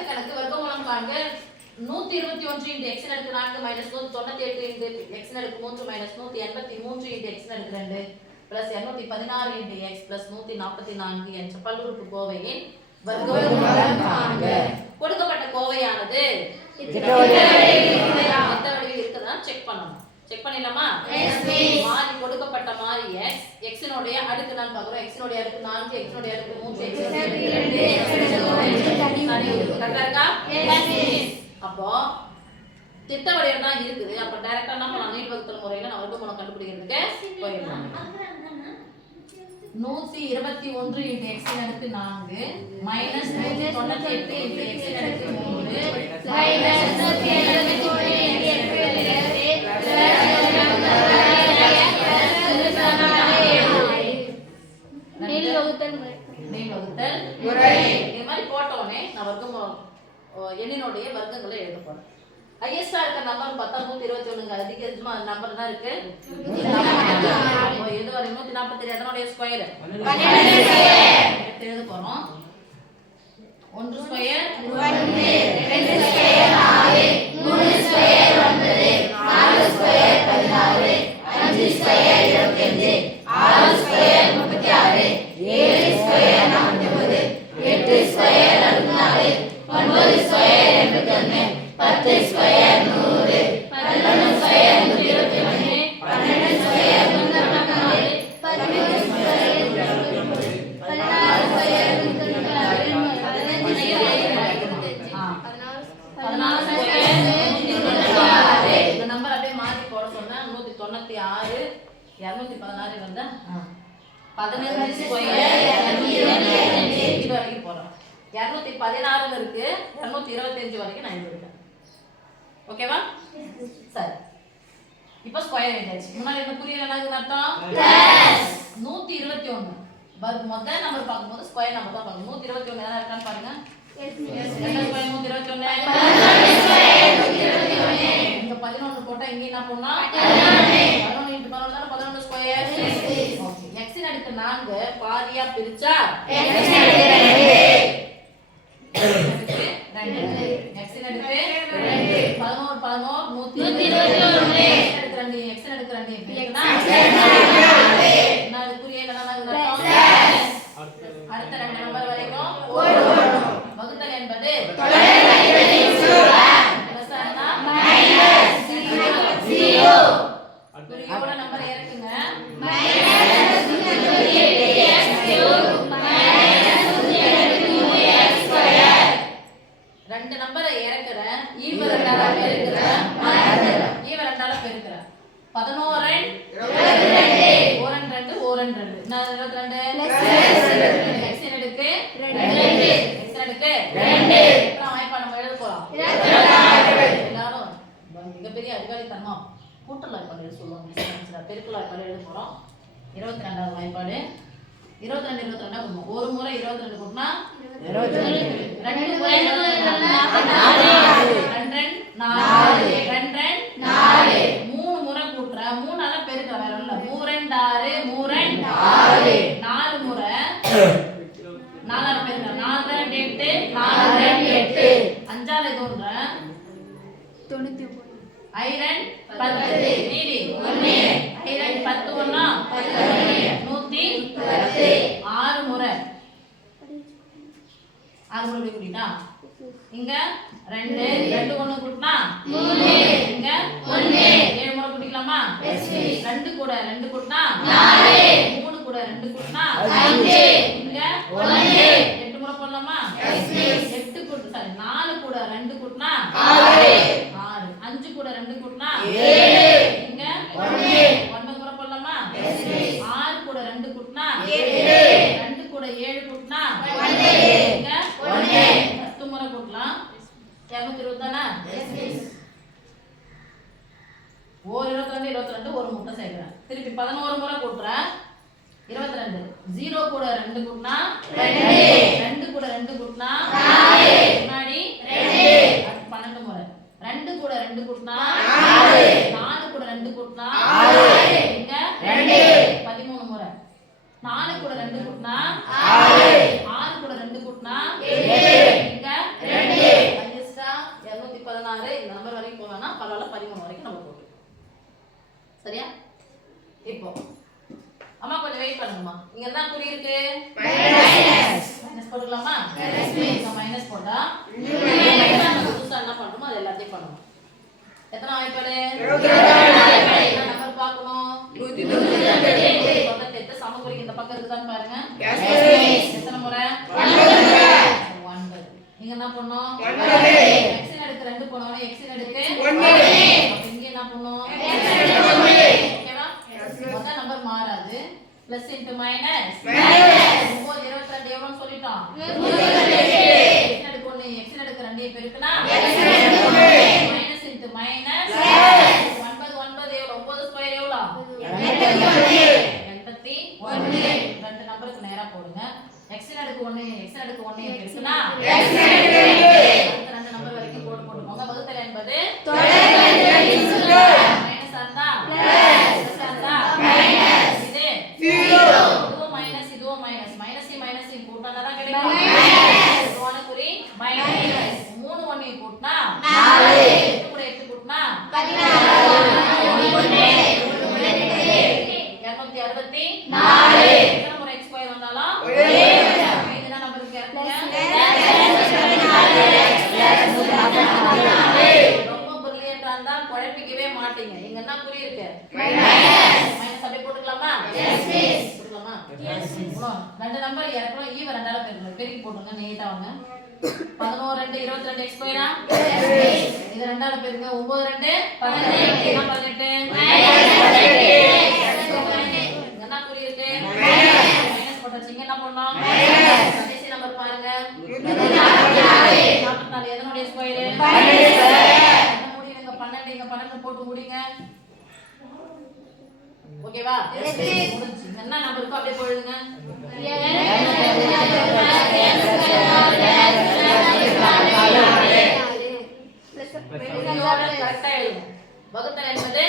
அடுத்த கணக்கு வர்க்கமூலம் காண்க. 121 × x அடுக்கு 4 -198 × x அடுக்கு 3 -183 × x அடுக்கு 2 216 × x 144 என்ற பல்லுறுப்பு கோவையின் வர்க்கமூலம் காண்க. கொடுக்கப்பட்ட கோவையானது எந்த வடிவில் இருக்குதா செக் பண்ணணும். செக் பண்ணிடலாமா? மாறி கொடுக்கப்பட்ட மாறி x, x னுடைய அடுக்கு நான் பார்க்கிறோம். x னுடைய அடுக்கு 4, x னுடைய அடுக்கு 3, x னுடைய அடுக்கு 2 கரெக்ட்டா இருக்கா? அப்போ திட்ட வடிவம் தான் இருக்குது. அப்ப டைரக்டா என்ன பண்ணலாம்? நீட் வகுத்தல் முறையில நான் வர்க்கமூலம் கண்டுபிடிக்கிறதுக்கு போயிடலாம். 121 × x அடுக்கு 4 -198 × x அடுக்கு 3 இது மாதிரி போட்டோனே நான் வர்க்கமூலம் எண்ணினுடைய வர்க்கங்களை எழுத போறேன். ஹையஸ்டா இருக்க நம்பர் பார்த்தா 121ங்க. அதிகமா நம்பர் தான் இருக்கு. இது வரை 142 அதனுடைய ஸ்கொயர் 12 ஸ்கொயர் எழுத போறோம். 1 square 1 2 square 4 3 square 9 4 square 16 5 square 25 6 square 36 7 square 49 8 square 64 9 square 81 10 square 100 11 square 121 12 square 144 13 square 16 square 196 14 square 196. இந்த நம்பர் அப்படியே மாத்தி போட சொன்னா 196 216 வந்தா 15 ஸ்கொயர் 225 இது வரைக்கும் போறோம். 216 இருக்கு 225 வரைக்கும் நான் எழுதிட்டேன். ஓகேவா? சரி. இப்போ ஸ்கொயர் எழுதியாச்சு. முன்னாடி என்ன புரியல என்னது அர்த்தம்? பிளஸ் 121 முதல் நம்பர் பாக்கும்போது ஸ்கொயர் நம்பர் தான் பாக்கணும். 121 என்ன இருக்கான்னு பாருங்க. என்ன ஸ்கொயர் 121? 11 ஸ்கொயர் 121. இங்க 11 போட்டா இங்க என்ன பண்ணா 11 × 11 தான 11 ஸ்கொயர். ஓகே. x இன் அடுக்கு 4 பாதியா பிரிச்சா x இன் அடுக்கு 2 x இன் அடுக்கு 2 11 11 121 x இன் அடுக்கு 2 பிரிக்கனா நான் புரியல நான் அடுத்த ரெண்டு நம்பர் வரைக்கும் வகுத்தல் என்பது எவ்வளவு நம்பர் இருக்குங்க? ரெண்டு நம்பரை இறக்குறேன். ஈவ ரெண்டால பெருக்குறேன். ஈவ ரெண்டால பெருக்குறேன். 11 22 1 2 நான் 22 x இன் அடுக்கு 2 x இன் அடுக்கு 2 அப்புறம் வாய்ப்பாடு நம்ம எழுத போறோம். எல்லாரும் மிகப்பெரிய அதிகாரித்தனமா கூட்டல் வாய்ப்பாடு எழுத சொல்லுவாங்க. பெருக்கல் வாய்ப்பாடு எழுத போறோம். 22வது வாய்ப்பாடு 22 22 ஒரு முறை 22 கூட்டினா 22 ரெண்டு முறை 4 4 4 மூணு முறை கூட்டுற மூணால பெருக்க வேற இல்ல 3 2 6 3 4 முறை 4ஆல பெருக்க 4 2 8 4 2 8 அஞ்சால இதுன்ற 99 ஐரன் 10 மீதி 1 ஐரன் 10 1 110 6 முறை 6 முறை கூட்டினா இங்க 2 2 1 கூட்டினா 3 இங்க 1 7 முறை கூட்டிக்கலாமா? 2 கூட 2 கூட்டினா 4 3 கூட 2 கூட்டினா 5 இங்க 1 8 முறை போடலாமா? 8 கூட சாரி 4 கூட 2 கூட்டினா 6 5 கூட 2 கூட்டினா 7 இங்க 1 9 முறை போடலாமா? 6 கூட 2 கூட்டினா 7 2 கூட 7 கூட்டினா 1 இங்க 1 10 முறை கூட்டலாம். 220 தானா? ஓர் 22 22 ஒரு முட்டை சேர்க்கிறேன். திருப்பி 11 முறை கூட்டுறேன். 22 0 கூட 2 கூட்டினா 2 கூட 2 கூட்டினா 4 முன்னாடி 2 12 முறை 2 கூட 2 கூட்டினா 4 கூட 2 கூட்டினா இங்க 13 முறை 4 கூட 2 கூட்டினா 6 கூட 2 கூட்டினா இங்க 2 சரியா? இப்போ அம்மா கொஞ்சம் வெயிட் பண்ணுங்கம்மா. இங்க என்ன குறி இருக்கு? மைனஸ் போட்டுக்கலாமா? மைனஸ் போட்டா புதுசா என்ன பண்றோமோ அது எல்லாத்தையும் பண்ணணும். எத்தனை வாய்ப்பாடு? நம்பர் பார்க்கணும். 198 சமக்குறிக்கு இந்த பக்கம் இருக்குதான்னு பாருங்க. எத்தனை முறை? 9. நீங்க என்ன பண்ணணும்? x இன் அடுக்கு 2 போனோனே x இன் அடுக்கு 1. அப்ப இங்க என்ன பண்ணணும்? ஓகேவா? மொத்த நம்பர் மாறாது. பிளஸ் இன்டு மைனஸ் 9 22 எவ்வளவு சொல்லிட்டோம்? x இன் அடுக்கு 1 x இன் அடுக்கு 2 பெருக்குனா மைனஸ் இன்டு மைனஸ் 9 9 எவ்வளவு? 9 ஸ்கொயர் எவ்வளவு? 81. ரெண்டு நம்பருக்கு நேரா போடுங்க. x இன் அடுக்கு 1 x இன் அடுக்கு 1 பெருக்குனா ரெண்டு நம்பர் வரைக்கும் கோடு போட்டுக்கோங்க. வகுத்தல் என்பது மைனஸ் ஆந்தா பிளஸ் ஆந்தா மைனஸ் இது 0 இதுவும் மைனஸ் இதுவும் மைனஸ் மைனஸ் கூட்டினா தான் கிடைக்கும் இதுவான குறி மைனஸ் 3 1 கூட்டினா 4 8 கூட 8 கூட்டினா 264 எத்தனை முறை x ஸ்கொயர் வந்தாலும் இந்த நம்பருக்கு ரொம்ப பிரில்லியன்ட்டா இருந்தா குழப்பிக்கவே மாட்டீங்க. இங்க என்ன குறி இருக்கு? மைனஸ் அப்படியே போட்டுக்கலாமா? போட்டுக்கலாமா? ரெண்டு நம்பர் ஏற்கனவே ஈவ ரெண்டால பெருக்கி போட்டுங்க. நீட்டா வாங்க. 11 2 22 x ஸ்கொயரா? இது ரெண்டால பெருங்க. 9 2 18 என்ன குறி இருக்கு? மைனஸ் போட்டுச்சீங்க. என்ன பண்ணலாம்? கடைசி நம்பர் பாருங்க. 44 எதனுடைய ஸ்கொயர்? என்ன முடியுங்க? 12 இங்க 12 போட்டு முடிங்க. ஓகேவா? முடிஞ்சு. என்ன நம்பருக்கு அப்படியே போடுங்க. கரெக்டா எழுதுங்க. வகுத்தல் என்பது